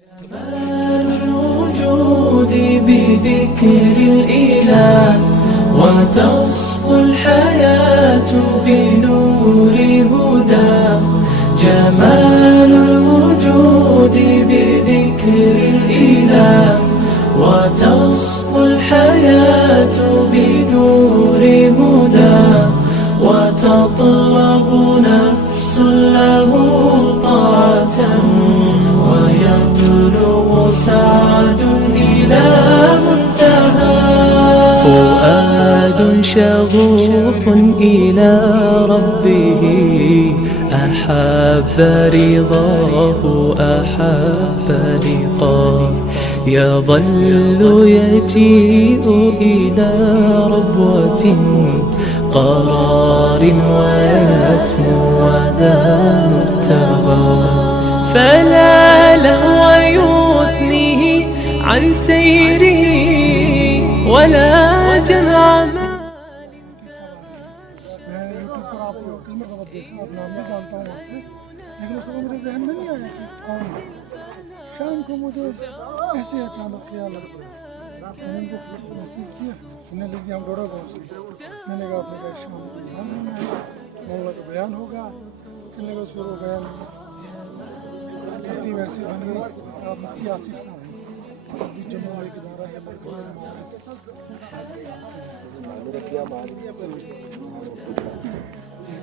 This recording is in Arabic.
جمال الوجود بذكر الإله، وتصفو الحياة بنور هداه. جمال الوجود بذكر الإله، وتصفو الحياة بنور هداه. وتطلب نفس له طاعة، ويبلغ سعد إلى منتهى. فؤاد شغوف إلى ربه، أحب رضاه أحب لقاه. يظل يجيء إلى ربوة قرار، ويسمو وذا مرتغى. فلا لهو يثنيه عن سيره، ولا جمع मैं यूट्यूब पर आपको कई मरतबा देखा, आप नाम नहीं जानता हूँ आपसे, लेकिन उस वक्त मेरे जहन में नहीं आया कि कौन है। शाम को मुझे ऐसे अचानक ख्याल आया, मैंने उनको मैसेज किया, उन्होंने लिख दिया हम डोडा पहुँचे। मैंने कहा आपने कहा शाम को बयान होना है, मौला का बयान होगा। कहने लगा फिर वो बयान तरतीब ऐसी बन गई। आप मुफ्ती आसिफ साहब हैं, अभी जम्मू में एक इदारा है मरकज़